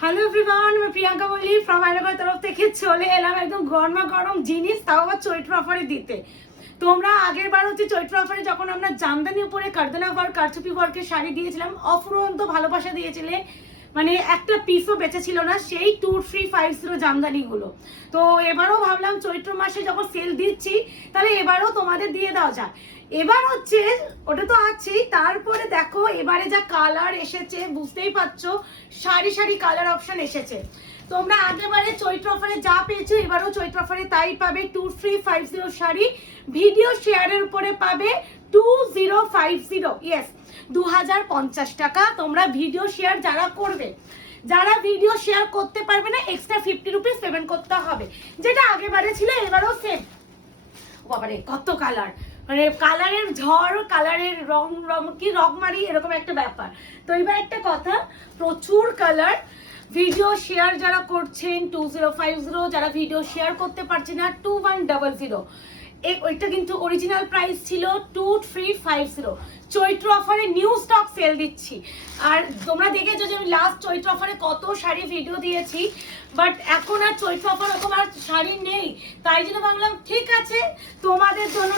Hello everyone, আমি প্রিয়াঙ্কা বলি from আইনগর তরফ থেকে চলে এলাম একদম গরমা গরম জিনিস, তাও আবার চৈত্র অফারে দিতে। তোমরা আগের বার হচ্ছে চৈত্র অফারে যখন আমরা জামদানি উপরে কারদানা ওয়ার্ক কারচুপি ওয়ার্কের শাড়ি দিয়েছিলাম, অফুরন্ত ভালোবাসা দিয়েছিলে, মানে একটা পিসও বেঁচে ছিল না সেই 2350 জামদানিগুলো। তো এবারও ভাবলাম চৈত্র মাসে যখন সেল দিচ্ছি তাহলে এবারও তোমাদের দিয়ে দেওয়া যায়। এবার হচ্ছে ওটা তো আছেই, তারপরে দেখো এবারে যা কালার এসেছে বুঝতেই পারছো, সারি সারি কালার অপশন এসেছে। তোমরা আগেবারে চৈত্র অফারে যা পেয়েছো এবারও চৈত্র অফারে তাই পাবে। 2350 শাড়ি ভিডিও শেয়ারের উপরে পাবে 2050, ইয়েস 2050 টাকা। তোমরা ভিডিও শেয়ার যারা করবে, যারা ভিডিও শেয়ার করতে পারবে না এক্সট্রা 50 রুপিস পেমেন্ট করতে হবে, যেটা আগেবারে ছিল এবারও সেম। বাবারে কত কালার, মানে কালারের ঝড়, কালারের রং রং কি রকমারি এরকম একটা ব্যাপার। তো এবার একটা কথা, প্রচুর কালার। ভিডিও শেয়ার যারা করছেন 2050, যারা ভিডিও শেয়ার করতে পারছে না 2100। ওইটা কিন্তু অরিজিনাল প্রাইস ছিল 2350। চৈত্র অফারে নিউ স্টক সেল দিচ্ছি। আর তোমরা দেখেছো যে আমি লাস্ট চৈত্র অফারে কত শাড়ি ভিডিও দিয়েছি, বাট এখন আর চৈত্র অফার ওরকম আর শাড়ি নেই। তাই জন্য ভাবলাম ঠিক আছে তোমাদের জন্য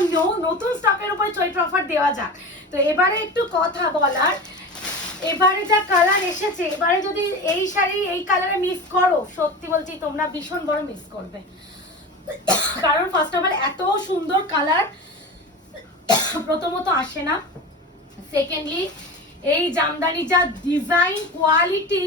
নতুন স্টকের উপরে চৈত্র অফার দেওয়া যাক। তো এবারে একটু কথা বলার, এবারে যা কালার এসেছে, এবারে যদি এই শাড়ি এই কালারে মিস করো, সত্যি বলছি তোমরা ভীষণ বড় মিস করবে। কারণ ফার্স্ট অফ অল এত সুন্দর কালার প্রথমত আসে না, সেকেন্ডলি এই জামদানি যা ডিজাইন কোয়ালিটি,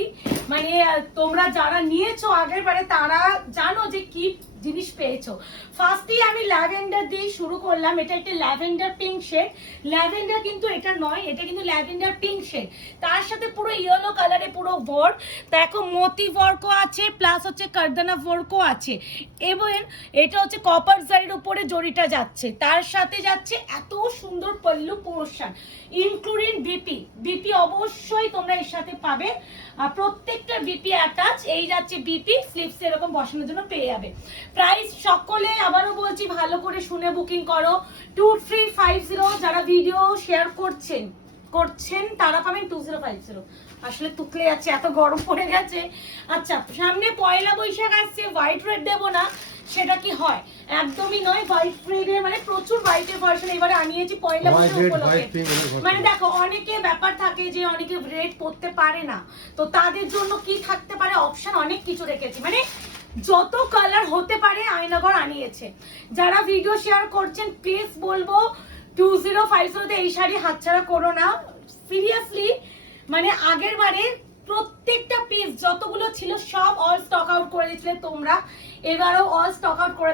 মানে তোমরা যারা নিয়েছো আগের বারে তারা জানো যে কি জিনিস পেয়েছো। ফার্স্টেই আমি ল্যাভেন্ডার দিয়ে শুরু করলাম। এটা একটা ল্যাভেন্ডার পিঙ্ক শেড, ল্যাভেন্ডার কিন্তু এটা নয়, এটা কিন্তু ল্যাভেন্ডার পিঙ্ক শেড, তার সাথে পুরো ইয়েলো কালারে পুরো ওয়ার্ক। দেখো মতি ওয়ার্কও আছে, প্লাস হচ্ছে কারদানা ওয়ার্কও আছে, এবং এটা হচ্ছে কপার জারির উপরে জরিটা যাচ্ছে, তার সাথে যাচ্ছে এত সুন্দর pallu portion including BP. BP অবশ্যই তোমরা এর সাথে পাবে, প্রত্যেকটা বিপি অ্যাটাচ। এই যাচ্ছে বিপি, স্লিপস এরকম বসানোর জন্য পেয়ে যাবে। প্রাইস সকলে আবারও বলছি ভালো করে শুনে বুকিং করো। 2350 যারা ভিডিও শেয়ার করছেন তারা পাবেন 2050। আসলে তুকলে যাচ্ছে, এত গরম পড়ে গেছে। আচ্ছা, সামনে পয়লা বৈশাখ আসছে, হোয়াইট রেড দেবো না সেটা কি হয়? একদমই নয়। হোয়াইট রেডের মানে প্রচুর হোয়াইটের ভার্সন এবারে আনিয়েছি পয়লা বৈশাখ উপলক্ষে। মানে দেখো অনেকে ব্যাপার থাকে যে অনেকে রেড পরতে পারে না, তো তাদের জন্য কি থাকতে পারে অপশন, অনেক কিছু রেখেছি, মানে যত কালার হতে পারে আয়নাঘর আনিয়েছে। যারা ভিডিও শেয়ার করছেন প্লিজ বলবো 2050 এই শাড়ি হাতছাড়া করো না, সিরিয়াসলি। মানে আগের বারে প্রত্যেকটা পিস যতগুলো ছিল সব অল স্টক আউট করে দিয়েছিলে তোমরা, এবারও অল স্টক আউট করে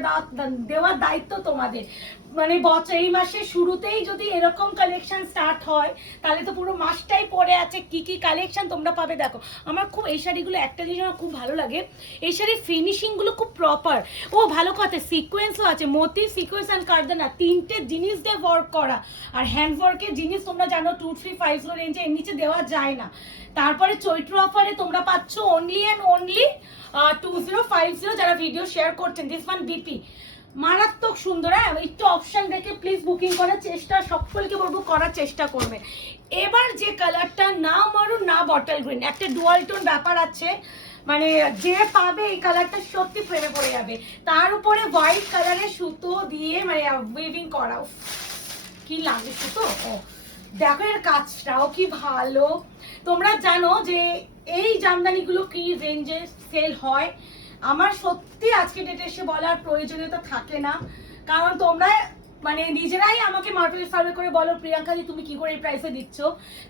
দেওয়ার দায়িত্ব তোমাদের। মানে বছর এই মাসের শুরুতেই যদি এরকম কালেকশন স্টার্ট হয় তাহলে তো পুরো মাসটাই পড়ে আছে কি কি কালেকশন তোমরা পাবে। দেখো আমার খুব এই শাড়িগুলো একটা জিনিস আমার খুব ভালো লাগে, এই শাড়ির ফিনিশিংগুলো খুব প্রপার। ও ভালো কথা, সিকোয়েন্সও আছে, মোতি সিকোয়েন্স অ্যান্ড কারদানা তিনটে জিনিস দিয়ে ওয়ার্ক করা। আর হ্যান্ড ওয়ার্কের জিনিস তোমরা জানো 2350 রেঞ্জে এর নিচে দেওয়া যায় না। তারপরে চৈত্র অফারে তোমরা পাচ্ছ অনলি অ্যান্ড অনলি 2050 যারা ভিডিও শেয়ার করছেন। দিস ওয়ান বিপি মারাত্মক সুন্দর। হ্যাঁ, একটু অপশন দেখে প্লিজ বুকিং করার চেষ্টা, সকলকে বলবো করার চেষ্টা করবে। এবার যে কালারটা না মারুন না বটল গ্রিন, একটা ডুয়াল টোন ব্যাপার আছে, মানে যে পাবে এই কালারটা সত্যি প্রেমে পড়ে যাবে। তার উপরে হোয়াইট কালারের সুতো দিয়ে মানে উইভিং করা, কি লাগে সুতো, দেখো এর কাজটাও কি ভালো। তোমরা জানো যে এই জামদানিগুলো কি রেঞ্জে সেল হয়, আমার সত্যি আজকে ডেটে এসে বলার প্রয়োজনীয়তা থাকে না, কারণ তোমরা মানে নিজেরাই আমাকে মার্কেট সার্ভে করে বলো প্রিয়াঙ্কা জি তুমি কি করে এই প্রাইসে দিচ্ছ।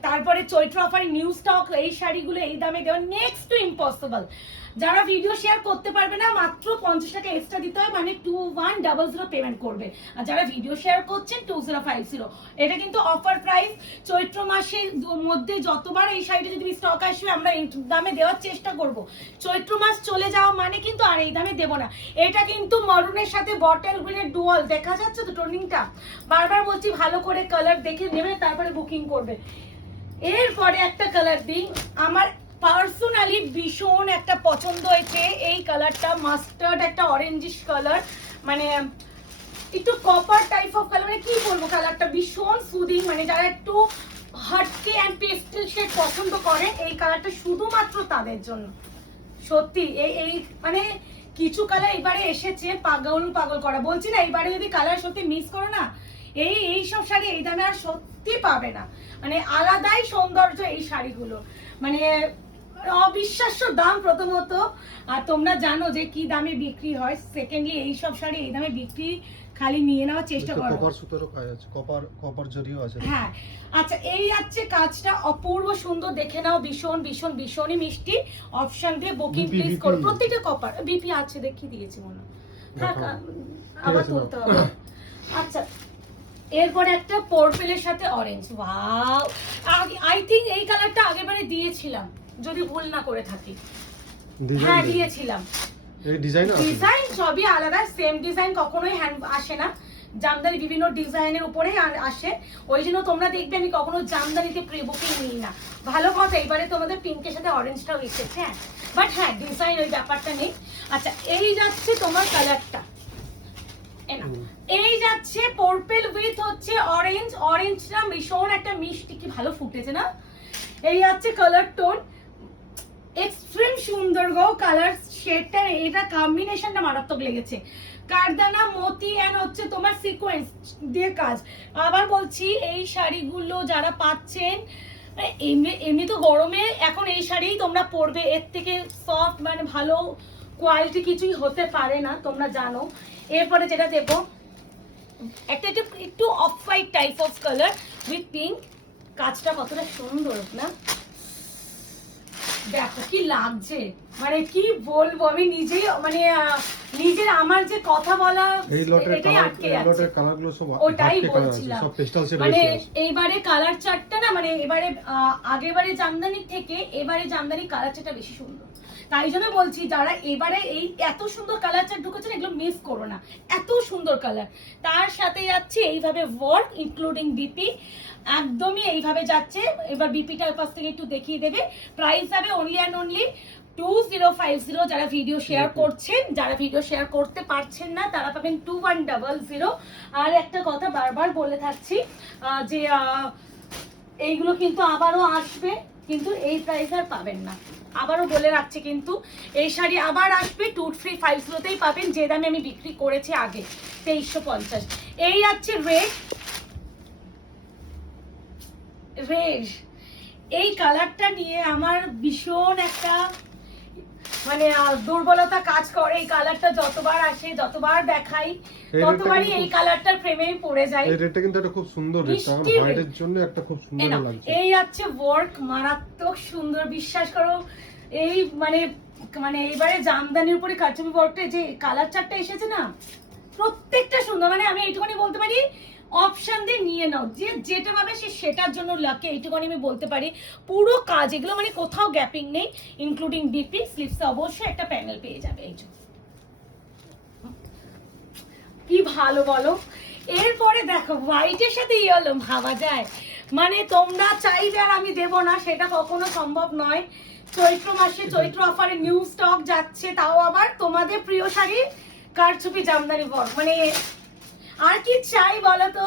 তারপরে চৈত্র অফারে নিউ স্টক এই শাড়িগুলো এই দামে দেওয়া নেক্সট টু ইম্পসিবল। যারা ভিডিও শেয়ার করতে পারবে না মাত্র 50 টাকা এক্সট্রা দিতে হয়, মানে 2100 পেমেন্ট করবে। আর যারা ভিডিও শেয়ার করছেন 2050, এটা কিন্তু অফার প্রাইস। চৈত্র মাসের মধ্যে যতবার এই শাড়িটা যদি স্টক আসবে আমরা এই দামে দেওয়ার চেষ্টা করব। চৈত্র মাস চলে যাওয়া মানে কিন্তু আর এই দামে দেবো না। এটা কিন্তু মরুনের সাথে বটল গ্রিনের ডুয়াল, দেখা যাচ্ছে তো টোনিংটা, বারবার বলছি ভালো করে কালার দেখে নেবে তারপরে বুকিং করবে। এরপরে একটা কালার দিন আমার পার্সোনালি ভীষণ একটা পছন্দ হয়েছে, এই কালারটা মাস্টার্ড একটা অরেঞ্জিশ কালার, মানে একটু কপার টাইপ অফ কালার, মানে কি বলবো কালারটা ভীষণ সুদিং। মানে যারা একটু হাটকে অ্যান্ড পেস্টেল শেড পছন্দ করে এই কালারটা শুধুমাত্র তাদের জন্য। সত্যি এই মানে কিছু কালার এবারে এসেছে পাগল পাগল করা, বলছি না এবারে যদি কালার সত্যি মিস করো না এই সব শাড়ি এই দামে আর সত্যি পাবে না, মানে আলাদাই সৌন্দর্য এই শাড়িগুলো, মানে অবিশ্বাস্য দাম প্রথমত, আর তোমরা জানো যে কি দামে বিক্রি হয়, সেকেন্ডলি এই সব শাড়ি এই দামে বিক্রি খালি নিয়ে নেওয়ার চেষ্টা করো। কপার সুতোরও কাজ আছে, কপার জরিও আছে। হ্যাঁ আচ্ছা, এই আছে কাজটা অপূর্ব সুন্দর, দেখে নাও, ভীষণ ভীষণ ভীষণই মিষ্টি। অপশন দিয়ে বুকিং প্লিজ করো, প্রত্যেকটা কপার বিপি আছে, দেখিয়ে দিয়েছি মনে হয়, থাক আবার তুলতে হবে। আচ্ছা এরপরে একটা পার্পলের সাথে অরেঞ্জ, ওয়াও, আই থিংক এই কালারটা আগেবারে দিয়েছিলাম যদি ভুল না করে থাকি, হ্যাঁ দিয়েছিলাম। এই ডিজাইন সবই আলাদা, সেম ডিজাইন কখনোই হ্যান্ড আসে না, জামদানি বিভিন্ন ডিজাইনের উপরেই আসে, ওই জন্য তোমরা দেখবে আমি কখনো জামদানিতে প্রি বুকিং নিই না। ভালো কথা এবারে তোমাদের পিঙ্কের সাথে অরেঞ্জটাও এসেছে, হ্যাঁ বাট হ্যাঁ ডিজাইন ওই ব্যাপারটা নেই। আচ্ছা এই যাচ্ছে তোমার কালারটা, এই যাচ্ছে পার্পল উইথ হচ্ছে অরেঞ্জ, অরেঞ্জটা ভীষণ একটা মিষ্টি, কি ভালো ফুটেছে না, এই যাচ্ছে কালার টোন, এক্সট্রিম সুন্দর গো কালার শেডটা, এটা কম্বিনেশনটা মারাত্মক লেগেছে, কারদানা মতি এন্ড হচ্ছে তোমার সিকোয়েন্স দিয়ে কাজ। আবার বলছি এই শাড়িগুলো যারা পাচ্ছেন, এমনি তো গরমে এখন এই শাড়িই তোমরা পরবে, এর থেকে সফট মানে ভালো কোয়ালিটি কিছুই হতে পারে না, তোমরা জানো। এরপরে যেটা দেবো একটা একটু off white type of colour with pink, কাজটা কতটা সুন্দর না, দেখো কি লাগছে, মানে কি বলবো আমি নিজেই, মানে নিজের আমার যে কথা বলা এটাই আটকে যাচ্ছে, ওটাই বলছিলাম, মানে এইবারে কালার চার্টটা না, মানে এবারে আগেবারে জামদানির থেকে এবারে জামদানি কালার চার্টটা বেশি সুন্দর, তাই জন্য বলছি যারা এবারে এই এত সুন্দর কালার চার্ট ঢুকেছেন এগুলো মিস করো না, এত সুন্দর কালার, তার সাথে যাচ্ছে এইভাবে ওয়ার্ক ইনক্লুডিং বিপি, একদমই এইভাবে যাচ্ছে। এবার বিপিটার পাশ থেকে একটু দেখিয়ে দেবে, প্রাইস যাবে অনলি অ্যান্ড অনলি 2050, যারা ভিডিও শেয়ার করছেন, যারা ভিডিও শেয়ার করতে পারছেন না তারা পাবেন 2100। আর একটা কথা বারবার বলে থাকছি যে এইগুলো কিন্তু আবারও আসবে, কিন্তু এই প্রাইস আর পাবেন না, আবারও বলে রাখছি, কিন্তু এই শাড়ি আবার আসবে 2350তেই পাবেন, যে দামে আমি বিক্রি করেছি আগে 2350। এই যাচ্ছে রেড, এই কালারটা নিয়ে আমার ভীষণ একটা মানে দুর্বলতা কাজ করে, এই কালারটা যতবার আসে যতবার দেখাই ততবারই এই কালারটার প্রেমে পড়ে যাই। এই রেডটা কিন্তু একটা খুব সুন্দর রেড, হোয়াইটের জন্য একটা খুব সুন্দর লাগছে। এই আছে ওয়ার্ক মারাত্মক সুন্দর, বিশ্বাস করো এই মানে এইবারে জামদানির উপরে কারচুপি ওয়ার্কটা যে কালার চার্টটা এসেছে না প্রত্যেকটা সুন্দর, মানে আমি এইটুকুনি বলতে পারি অপশন দিয়ে নিয়ে নাও, যে যেটা ভাবে সে সেটার জন্য লাকি, এইটুকুনি আমি বলতে পারি। পুরো কাজ এগুলো মানে কোথাও গ্যাপিং নেই, ইনক্লুডিং বিপি, স্লিপসে অবশ্যই একটা প্যানেল পেয়ে যাবে, এই কি ভালো বলো। এরপরে দেখো হোয়াইটের সাথে ইয়েলো ভাবা যায়, মানে তোমরা চাইবে আর আমি দেবো না সেটা কখনো সম্ভব নয়। চৈত্র মাসে চৈত্র অফারে নিউ স্টক যাচ্ছে, তাও আবার তোমাদের প্রিয় শাড়ি কারচুপি জামদানি ওয়ার্ক, মানে আর কি চাই বলো তো।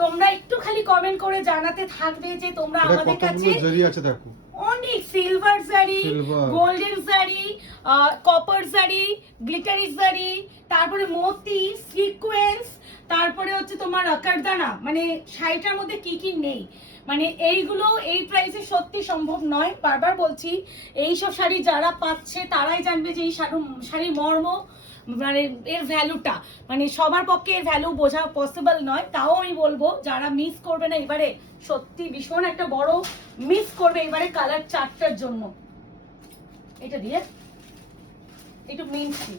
তোমরা একটু খালি কমেন্ট করে জানাতে থাকবে যে তোমরা আমাদের কাছে অনেক সিলভার জারি, গোল্ডেন জারি, কপার জারি, গ্লিটারি জারি, তারপরে মতি, সিকোয়েন্স, তারপরে হচ্ছে তোমার কারদানা, মানে শাড়িটার মধ্যে কি কি নেই, মানে এইগুলো এই প্রাইসে সত্যি সম্ভব নয়। বারবার বলছি এইসব শাড়ি যারা পাচ্ছে তারাই জানবে যে এই শাড়ির মর্ম, মানে এর ভ্যালুটা, মানে সবার পক্ষে এর ভ্যালু বোঝা পসিবল নয়। তাও আমি বলবো যারা মিস করবে না এবারে, সত্যি ভীষণ একটা বড় মিস করবে এবারে কালার চার্টটার জন্য। এটা দিয়ে একটু মিনছি,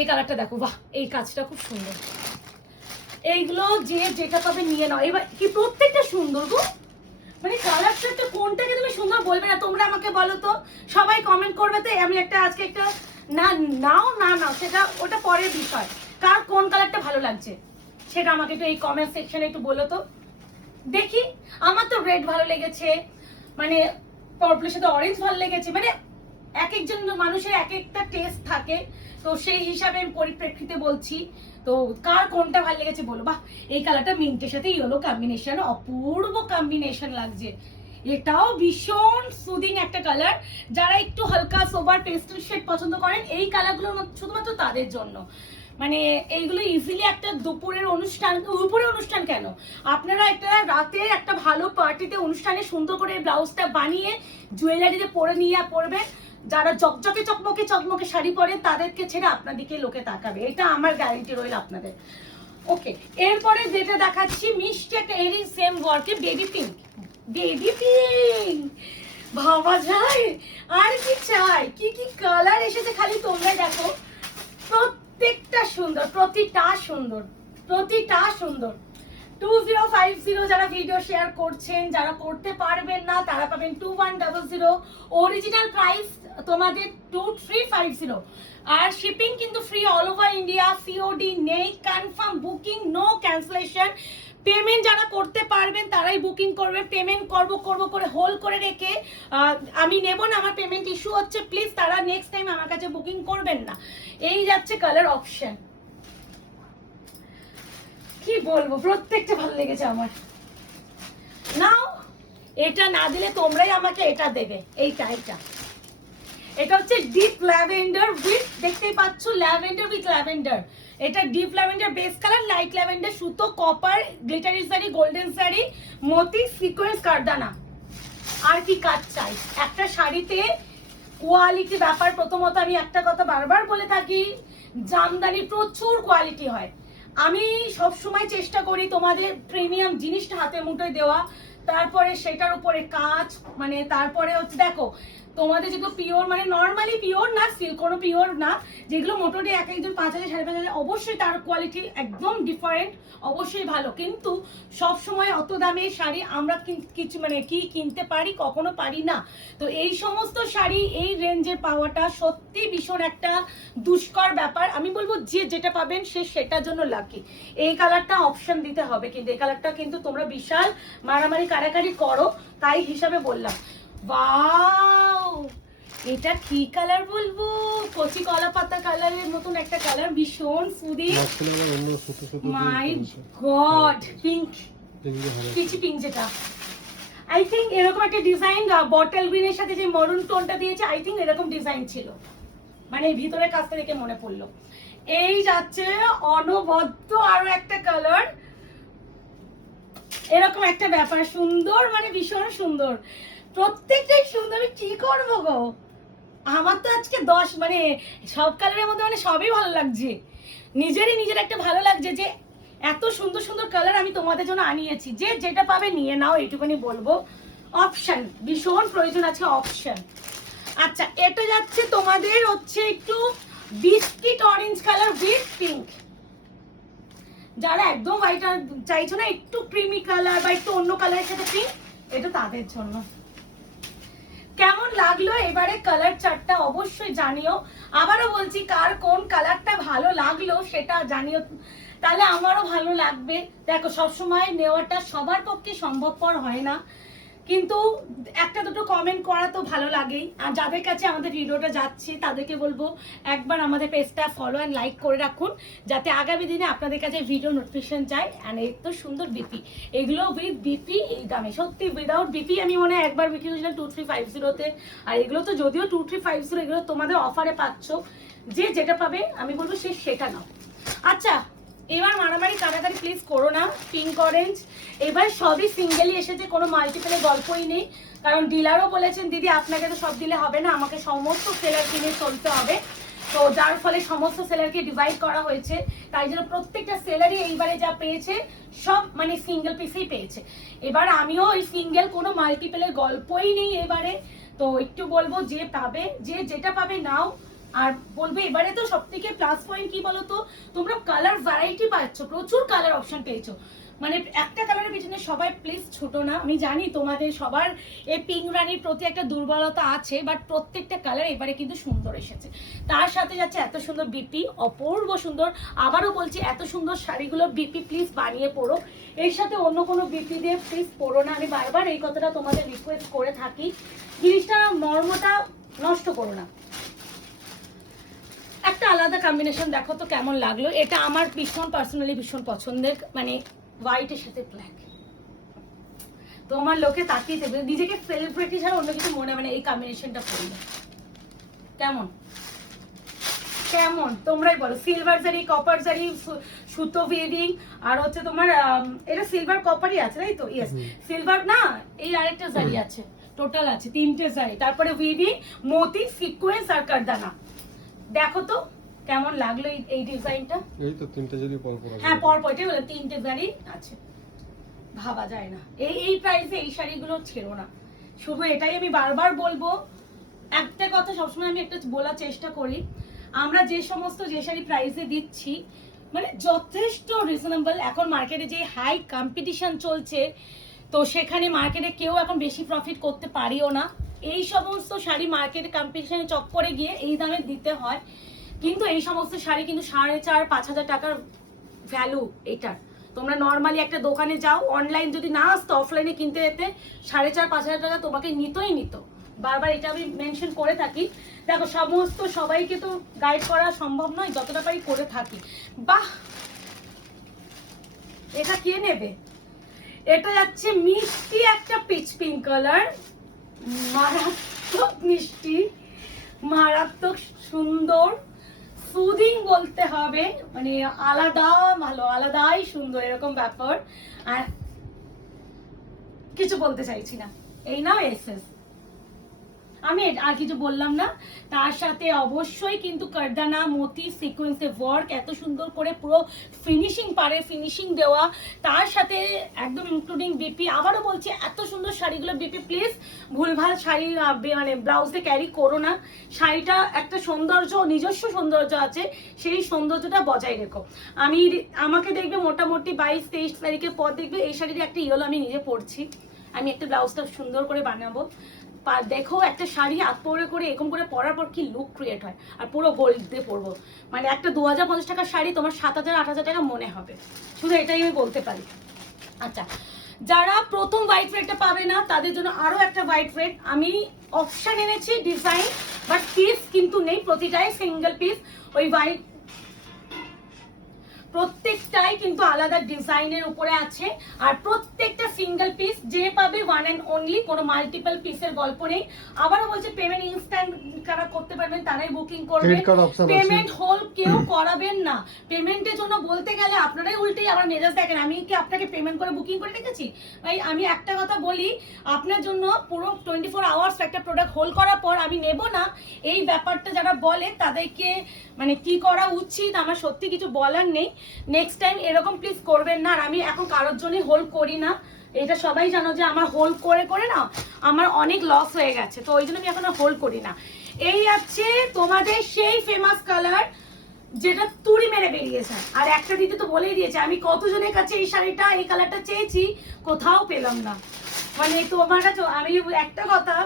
এই কালারটা দেখো, বাহ এই কাজটা খুব সুন্দর, এইগুলো যে যেটা পাবে নিয়ে নাও। এবার কি প্রত্যেকটা সুন্দর গো, মানে কালার চার্টটা কোনটাকে তুমি সুন্দর বলবে না তোমরা আমাকে বলো তো, সবাই কমেন্ট করবে তো আমি একটা আজকে একটা নাও সেটা ওটা পরের বিষয়, কার কোন কালারটা ভালো লাগছে সেটা আমাকে একটু এই কমেন্ট সেকশনে একটু বলো তো দেখি। আমার তো রেড ভালো লেগেছে, মানে পার্পলের সাথে অরেঞ্জ ভালো লেগেছে, মানে এক একজন মানুষের এক একটা টেস্ট থাকে, তো সেই হিসাবে আমি পরিপ্রেক্ষিতে বলছি। তো কার কোনটা ভালো লেগেছে বলো। বাহ, এই কালারটা মিন্টের সাথে ইয়েলো কম্বিনেশন, অপূর্ব কম্বিনেশন লাগছে। এটাও ভীষণ সুদিং একটা কালার। যারা একটু হালকা সোবার পেস্টেল শেড পছন্দ করেন, এই কালারগুলো শুধুমাত্র তাদের জন্য। মানে এইগুলো ইজিলি একটা দুপুরের অনুষ্ঠান কেন, আপনারা একটা রাতের একটা ভালো পার্টিতে অনুষ্ঠানে সুন্দর করে ব্লাউজটা বানিয়ে জুয়েলারিতে পরে নিয়ে পরবেন। যারা চকচকে চকমকে শাড়ি পরে তাদেরকে ছেড়ে আপনাদেরকে লোকে তাকাবে, এটা আমার গ্যারান্টি রইল আপনাদের। ওকে, এরপরে যেটা দেখাচ্ছি মিষ্টি একটা এরই সেম ওয়ার্কে বেবি পিঙ্ক। ভাবা যায় আর কি চাই, কি কি কালার এসেছে খালি তোমরা দেখো। প্রত্যেকটা সুন্দর, প্রতিটা সুন্দর, প্রতিটা সুন্দর। 2050 যারা ভিডিও শেয়ার করছেন, যারা করতে পারবেন না তারা পাবেন 2100। অরিজিনাল প্রাইস তোমাদের 2350। আর শিপিং কিন্তু free all over India. COD নেই, confirm booking, no cancellation. Payment যারা করতে পারবেন তারাই বুকিং করবে। পেমেন্ট করব করে হোল্ড করে রেখে আমি নেব না, আমার পেমেন্ট ইস্যু হচ্ছে, প্লিজ তারা নেক্সট টাইম আমার কাছে বুকিং করবেন না। এই যাচ্ছে কালার অপশন, কি বলবো, প্রত্যেকটা ভালো লেগেছে আমার। নাও, এটা না দিলে তোমরাই আমাকে এটা দেবে। এটা হচ্ছে ডিপ ল্যাভেন্ডার উইথ, দেখতেই পাচ্ছ ল্যাভেন্ডার উইথ ল্যাভেন্ডার। এটা deep lavender base colour, light lavender সুতো, copper, glittery sari, golden sari, মতি সিকোয়েন্স কারদানা। আর কি কাজ চাই একটা শাড়িতে? কোয়ালিটি ব্যাপার। প্রথমত আমি একটা কথা বারবার বলে থাকি, জামদানি প্রচুর কোয়ালিটি হয়। আমি সব সময় চেষ্টা করি তোমাদের প্রিমিয়াম জিনিসটা হাতে মুঠোয় দেওয়া, তারপরে সেটার উপরে কাজ, মানে তারপরে হচ্ছে দেখো তোমাদের যেগুলো পিওর, মানে নর্মালি পিওর না, কোনো পিওর না, যেগুলো মোটামুটি এক একজন 5000 5,500, অবশ্যই তার কোয়ালিটি একদম ডিফারেন্ট, অবশ্যই ভালো। কিন্তু সব সময় অত দামে শাড়ি আমরা কিছু মানে কি কিনতে পারি, কখনো পারি না। তো এই সমস্ত শাড়ি এই রেঞ্জের পাওয়াটা সত্যি ভীষণ একটা দুষ্কর ব্যাপার। আমি বলবো যে যেটা পাবেন সে সেটার জন্য লাকি। এই কালারটা অপশন দিতে হবে, কিন্তু এই কালারটা কিন্তু তোমরা বিশাল মারামারি কারাকারি করো, তাই হিসাবে বললাম। ওয়াও, এটা কি কালার বলবো, কচি কলা পাতা কালারের মতন একটা কালার, ভীষণ সুদি। মাই গড, পিঙ্ক, পিচি পিঙ্ক যেটা, আই থিঙ্ক এরকম একটা ডিজাইন বটল গ্রিনের সাথে যে মরুন টোনটা দিয়েছে, আই থিঙ্ক এরকম ডিজাইন ছিল, মানে ভিতরের কাছটা দেখে মনে পড়লো। এই যাচ্ছে অনবদ্য আরো একটা কালার, এরকম একটা ব্যাপার, সুন্দর, মানে ভীষণ সুন্দর, প্রত্যেকটাই সুন্দর। আমি কি করবো গো, আমার তো আজকে 10, মানে সব কালারের মধ্যে মানে সবই ভালো লাগছে। নিজের একটা ভালো লাগছে যে এত সুন্দর সুন্দর কালার আমি তোমাদের জন্য আনিয়েছি। যে যেটা পাবে নিয়ে নাও, এইটুকুনি বলবো। অপশন ভীষণ প্রয়োজন আছে, অপশন। আচ্ছা, এটা যাচ্ছে তোমাদের হচ্ছে একটু biscuit orange colour with pink. যারা একদম হোয়াইট চাইছো না, একটু ক্রিমি কালার বা একটু অন্য কালারের সাথে পিঙ্ক, এটা তাদের জন্য। কেমন লাগলো এবারে কালার চার্টটা অবশ্যই জানিও। আবারও বলছি, কার কোন কালারটা ভালো লাগলো সেটা জানিও, তাহলে আমারও ভালো লাগবে। দেখো সবসময় নেওয়াটা সবার পক্ষে সম্ভবপর হয় না, কিন্তু একটা দুটো কমেন্ট করা তো ভালো লাগেই। আর যাদের কাছে আমাদের ভিডিওটা যাচ্ছে তাদেরকে বলবো একবার আমাদের পেজটা ফলো অ্যান্ড লাইক করে রাখুন, যাতে আগামী দিনে আপনাদের কাছে ভিডিও নোটিফিকেশন যায়। অ্যান্ড এই তো সুন্দর বিপি, এগুলো উইথ বিপি এই দামে, সত্যি উইদাউট বিপি আমি মনে হয় একবার বিক্রি করেছিলাম 2350-তে। আর এগুলো তো যদিও 2350, এগুলো তোমাদের অফারে পাচ্ছ। যে যেটা পাবে আমি বলবো সে সেটা নাও। আচ্ছা, এবার মারামারি কাটাকাটি প্লিজ করো না। পিঙ্ক অরেঞ্জ এবার সবই সিঙ্গেলই এসেছে, কোনো মাল্টিপেলের গল্পই নেই। কারণ ডিলারও বলেছেন দিদি আপনাকে তো সব দিলে হবে না, আমাকে সমস্ত সেলার কিনে চলতে হবে। তো যার ফলে সমস্ত সেলারকে ডিভাইড করা হয়েছে, তাই জন্য প্রত্যেকটা সেলারই এইবারে যা পেয়েছে সব মানে সিঙ্গেল পিসেই পেয়েছে। এবার আমিও ওই সিঙ্গেল, কোনো মাল্টিপেলের গল্পই নেই এবারে। তো একটু বলবো যে পাবে, যে যেটা পাবে নাও। আর বলবো এবারে তো সব থেকে প্লাস পয়েন্ট কি বলতো, তোমরা কালার ভ্যারাইটি পাচ্ছ, প্রচুর কালার অপশন পেয়েছো। মানে একটা কালারের পিছনে সবাই প্লিজ ছোট না, আমি জানি তোমাদের সবার এই পিঙ্ক রানির প্রতি একটা দুর্বলতা আছে, বাট প্রত্যেকটা কালার এবারে কিন্তু সুন্দর এসেছে। তার সাথে যাচ্ছে এত সুন্দর বিপি, অপূর্ব সুন্দর। আবারও বলছি, এত সুন্দর শাড়িগুলো বিপি প্লিজ বানিয়ে পরো, এর সাথে অন্য কোনো বিপি দিয়ে প্লিজ পরো না। আমি বারবার এই কথাটা তোমাদের রিকোয়েস্ট করে থাকি, জিনিসটা মর্মটা নষ্ট করো না। একটা আলাদা কম্বিনেশন দেখো তো কেমন লাগলো। এটা আমার ভীষণ পার্সোনালি ভীষণ পছন্দের, মানে হোয়াইটের সাথে ব্ল্যাক। তোমার লোকে তাকিয়ে দেবে, নিজেকে সেলিব্রিটি ছাড়া অন্য কিছু মনে মানে এই কম্বিনেশনটা পড়লে কেমন কেমন তোমরাই বলো। সিলভার জারি, কপার জারি, সুতো উইভিং, আর হচ্ছে তোমার এটা সিলভার কপারই আছে তাই তো? ইয়েস, সিলভার না, এই আরেকটা জারি আছে, টোটাল আছে 3টে জারি, তারপরে উইভিং, মতি, সিকোয়েন্স আর কারদানা। দেখো তো কেমন লাগলো এই ডিজাইনটা। এই তো 3টে জারি পর পর আছে। হ্যাঁ পর পর, এটাই বলে 3টে জারি আছে, ভাবা যায় না। এই প্রাইসে এই শাড়িগুলো ছেড়ো না। শুধু এটাই আমি বারবার বলবো, একটা কথা সবসময় আমি একটা বলার চেষ্টা করি, আমরা যে শাড়ি প্রাইসে দিচ্ছি মানে যথেষ্ট রিজনেবল। এখন মার্কেটে যে হাই কম্পিটিশন চলছে, তো সেখানে মার্কেটে কেউ এখন বেশি প্রফিট করতে পারিও না। এই সমস্ত শাড়ি মার্কেটে কম্পিটিশনে চক্করে গিয়ে এই দামে দিতে হয়, কিন্তু এই সমস্ত শাড়ি কিন্তু 4,500-5,000 টাকার ভ্যালু এটার। তোমরা নর্মালি একটা দোকানে যাও, অনলাইন যদি না আসতো অফলাইনে কিনতে যেতে 4,500-5,000 টাকা তোমাকে নিতই নিত। বারবার এটা আমি মেনশন করে থাকি। দেখো সমস্ত সবাইকে তো গাইড করা সম্ভব নয়, যতটা পারি করে থাকি। বাহ, এটা কে নেবে? এটা যাচ্ছে মিষ্টি একটা পিচ পিঙ্ক কালার, মারাত্মক মিষ্টি, মারাত্মক সুন্দর, সুদিং বলতে হবে, মানে আলাদা ভালো, আলাদাই সুন্দর এরকম ব্যাপার। আর কিছু বলতে চাইছি না, এই নাও এসএস, আমি আর কিছু বললাম না। তার সাথে অবশ্যই কিন্তু কারদানা, মতি, সিকোয়েন্সে ওয়ার্ক, এত সুন্দর করে পুরো ফিনিশিং পারে ফিনিশিং দেওয়া, তার সাথে একদম ইনক্লুডিং বিপি। আবারও বলছি, এত সুন্দর শাড়িগুলো বিপি প্লিজ ভুলভাল শাড়ি মানে ব্লাউজে ক্যারি করো না। শাড়িটা একটা সৌন্দর্য, নিজস্ব সৌন্দর্য আছে, সেই সৌন্দর্যটা বজায় রেখো। আমাকে দেখবে মোটামুটি 22-23 তারিখের পর দেখবে এই শাড়ির একটা ইয়েলো আমি নিজে পরছি। আমি একটা ব্লাউজটা সুন্দর করে বানাবো। দেখো একটা শাড়ি পরে করে এরকম করে পরার পর কি লুক ক্রিয়েট হয়, আর পুরো গোল্ড দিয়ে পরবো, মানে একটা 2,050 টাকার শাড়ি তোমার 7,000-8,000 টাকা মনে হবে। শুধু এটাই আমি বলতে পারি। আচ্ছা, যারা প্রথম হোয়াইট রেডটা পাবে না তাদের জন্য আরো একটা হোয়াইট রেড আমি অপশন এনেছি, ডিজাইন বাট পিস কিন্তু নেই, প্রতিটাই সিঙ্গেল পিস। ওই হোয়াইট প্রত্যেকটাই কিন্তু আলাদা ডিজাইনের উপরে আছে, আর প্রত্যেকটা সিঙ্গেল পিস যে পাবে ওয়ান এন্ড অনলি, কোনো মাল্টিপল পিসের গল্প নেই। আবারও বলছে পেমেন্ট ইনস্ট্যান্ট কারা করতে পারবেন তারাই বুকিং করবেন, পেমেন্ট হোল কেউ করাবেন না। পেমেন্টের জন্য বলতে গেলে আপনারাই উল্টেই আবার মেজাজ দেখেন, আমি কি আপনাকে পেমেন্ট করে বুকিং করে রেখেছি? ভাই আমি একটা কথা বলি, আপনার জন্য পুরো 24 আওয়ার্স একটা প্রোডাক্ট হোল্ড করার পর আমি নেব না, এই ব্যাপারটা যারা বলে তাদেরকে মানে কি করা উচিত আমার সত্যি কিছু বলার নেই। নেক্সট টাইম এরকম প্লিজ করবেন না। আর আমি এখন কারোর জন্যই হোল্ড করি না, এটা সবাই জানো যে আমার হোল্ড করে করে না আমার অনেক লস হয়ে গেছে, তো ওই জন্য আমি এখন হোল্ড করি না। এই আছে তোমাদের সেই ফেমাস কালার যেটা তুড়ি মেরে বেরিয়েছে, আর একটা দিতে তো বলেই দিয়েছে, আমি কতজনের কাছে এই শাড়িটা এই কালারটা চেয়েছি, কোথাও পেলাম না। মানে তোমার কাছে আমি একটা কথা,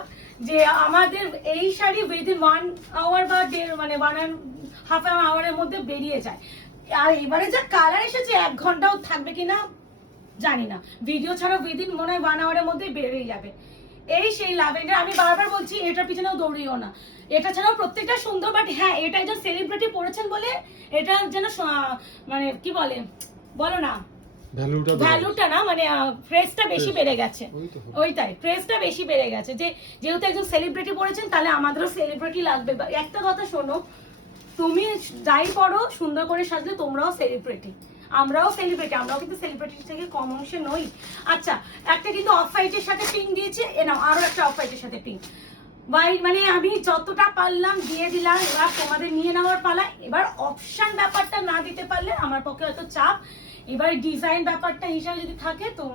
যে আমাদের এই শাড়ি উইদিন 1 আওয়ার বা মানে 1.5 আওয়ারের মধ্যে বেরিয়ে যায়। আর এবারে যা কালার এসেছে 1 ঘন্টাও থাকবে কিনা জানি না, ভিডিও ছাড়াও উইদিন মনে হয় 1 আওয়ারের মধ্যে বেরিয়ে যাবে। এই সেই ল্যাভেন্ডার, আমি বারবার বলছি এটার পিছনেও দৌড়িও না, এটা ছাড়াও প্রত্যেকটা সুন্দর, বাট হ্যাঁ এটা একজন সেলিব্রিটি পড়েছেন বলে এটা যেন মানে কি বলো না ভ্যালুটা না, মানে প্রেসটা বেশি বেড়ে গেছে, ওইটাই প্রেসটা বেশি বেড়ে গেছে, যে যেহেতু একজন সেলিব্রিটি পড়েছেন তাহলে আমাদেরও সেলিব্রিটি লাগবে। একটা কথা শোনো, তুমি যাই পড়ো সুন্দর করে সাজলে তোমরাও সেলিব্রিটি, আমরাও সেলিব্রিটি, আমরাও কিন্তু সেলিব্রিটির থেকে কম অংশে নই। আচ্ছা, একটা কিন্তু অফ হোয়াইটের সাথে পিঙ্ক দিয়েছে, নাও আরো একটা অফ হোয়াইটের সাথে পিঙ্ক। মানে আমি যতটা পারলাম দিয়ে দিলাম, এবার তোমাদের নিয়ে নেওয়ার পালা। এবার অপশন ব্যাপারটা না দিতে পারলে আমার পক্ষে হয়তো চাপ। এবার ডিজাইন ব্যাপারটা হিসাবে যদি থাকে তো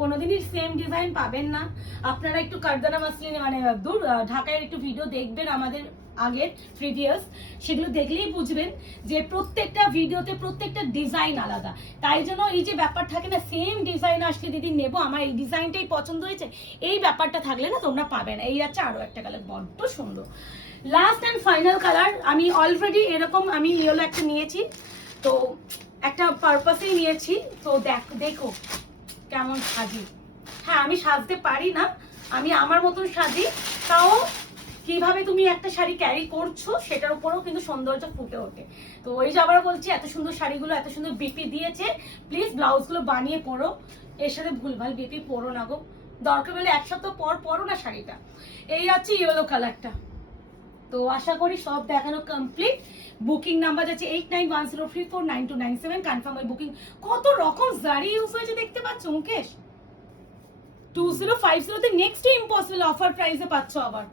কোনোদিনই সেম ডিজাইন পাবেন না। আপনারা একটু কারদানা মাসলিনে মানে দূর ঢাকায় একটু ভিডিও দেখবেন আমাদের আগের প্রিভিয়াস, সেগুলো দেখলেই বুঝবেন যে প্রত্যেকটা ভিডিওতে প্রত্যেকটা ডিজাইন আলাদা। তাই জন্য এই যে ব্যাপার থাকে না, সেম ডিজাইন আসলে দিদি নেবো, আমার এই ডিজাইনটাই পছন্দ হয়েছে, এই ব্যাপারটা থাকলে না তোমরা পাবে না। এই আছে আরো একটা কালার, বড্ড সুন্দর। লাস্ট অ্যান্ড ফাইনাল কালার, আমি অলরেডি এরকম আমি ইয়েলো একটা নিয়েছি, তো একটা পারপাসেই নিয়েছি, তো দেখো কেমন সাজি। হ্যাঁ আমি সাজতে পারি না, আমি আমার মতন সাজি, তাও কি কিভাবে তুমি একটা শাড়ি ক্যারি করছো সেটার উপরেও কিন্তু সৌন্দর্য ফুটে ওঠে। তো ওই যে আবার বলছি, এত সুন্দর শাড়িগুলো এত সুন্দর বিপি দিয়েছে, প্লিজ ব্লাউজগুলো বানিয়ে পরো, এর সাথে ভুলভাল বিপি পরো না গো, দরকার হলে এক সপ্তাহ পর পরো না শাড়িটা। এই আছে ইয়েলো কালারটা। তো আশা করি সব দেখানো কমপ্লিট। বুকিং নাম্বার যাচ্ছে 8910349297, কনফার্ম বুকিং। কত রকম জারি ইউজ হয়েছে দেখতে পাচ্ছ মুকেশ। 2050 তে নেক্সট ইম্পসিবল অফার প্রাইসে পাচ্ছ আবার।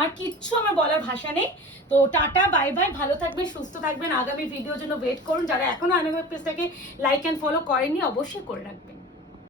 আর কিচ্ছু আমার বলার ভাষা নেই। তো টাটা, বাই বাই, ভালো থাকবেন, সুস্থ থাকবেন। আগামী ভিডিওর জন্য ওয়েট করুন। যারা এখনো আনন্দ পেজটাকে লাইক এন্ড ফলো করেননি অবশ্যই করে রাখবেন।